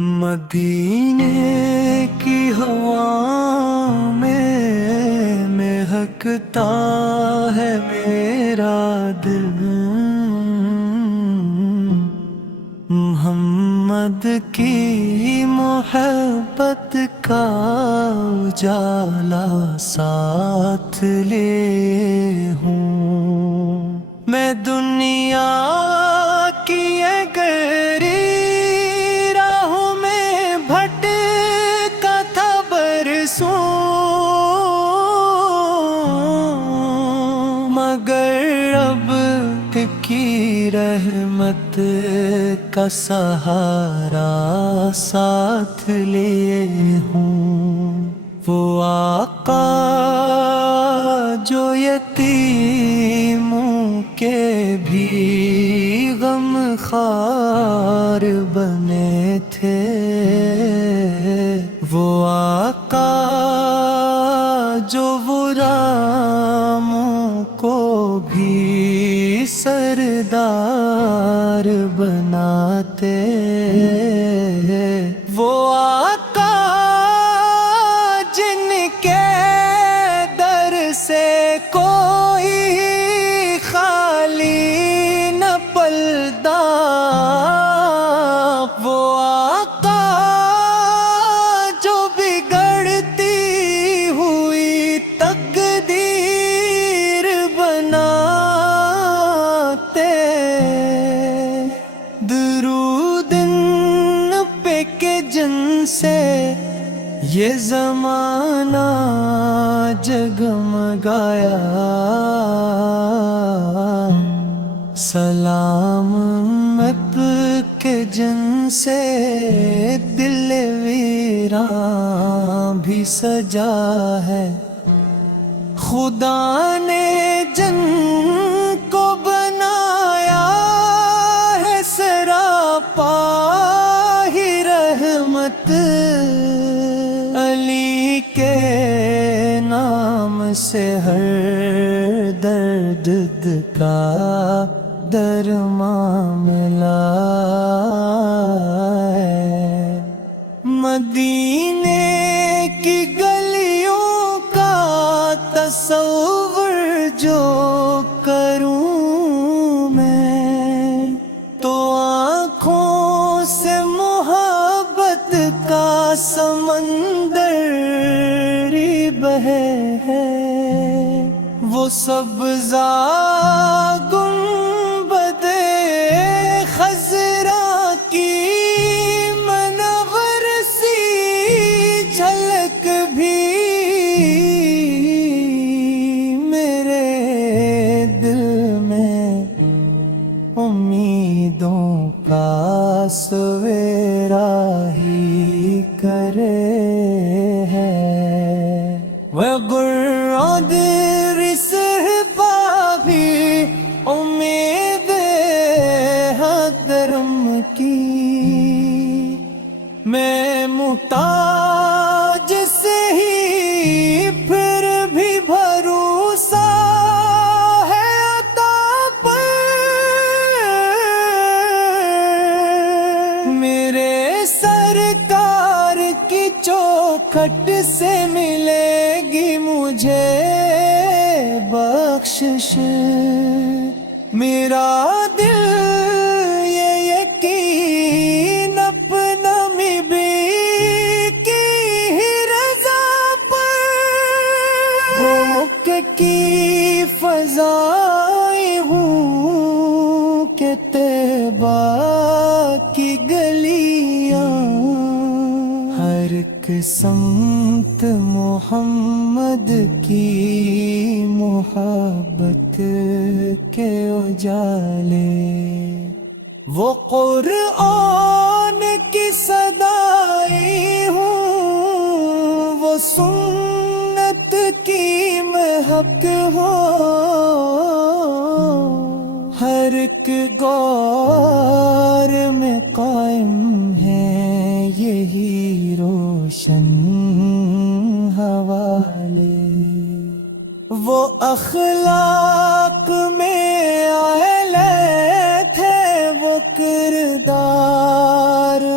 مدینے کی ہوا میں مہکتا ہے میرا دل، محمد کی محبت کا اجالا ساتھ لے ہوں میں دنیا کی یہ گہری راہوں میں بھٹکا تھا برسوں، مگر اب کی رحمت کا سہارا ساتھ لے ہوں، وہ آقا جو یتیموں کے بھی غم خوار بنے تھے، وہ آقا جو غلاموں کو بھی سردار بناتے، وہ آقا جن کے در سے کوئی خالی نہ پلتا، وہ آقا جو بگڑتی ہوئی تقدیر بناتے، درود پہ کہ جن سے یہ زمانہ جگمگایا، سلام مت کے جن سے دل ویراں بھی سجا ہے، خدا نے جن کو بنایا ہے سراپا ہی رحمت، علی کے نام سے ہر درد کا درمان ملا ہے، مدینے کی گلیوں کا تصور جو کروں میں تو آنکھوں سے محبت کا سمندر ہی بہے ہے، وہ سبزہ گنبد خضرا کی منور سی جھلک بھی میرے دل میں امیدوں کا سویرا ہی کرے ہے، وَغُرَّدْ رِسْحِ بھی امید حضرم کی، میں محتاج سے ہی پھر بھی بھروسہ ہے عطا پر، میرے سرکار کی چوکھٹ سے ملے گی مجھے بخشش، میرا دل یہ یقین اپنا بھی کی ہی رضا پر، روک کی فضائیں ہوں کہ طیبہ کی گلیاں ہر ایک سمت محمد کی محبت کے اجالے، وہ قرآن کی صدائیں ہوں، وہ سنت کی مہک ہو، ہر ایک غار میں قائم ہے یہی روشن حوالے، وہ اخلاق میں اہل تھے، وہ کردار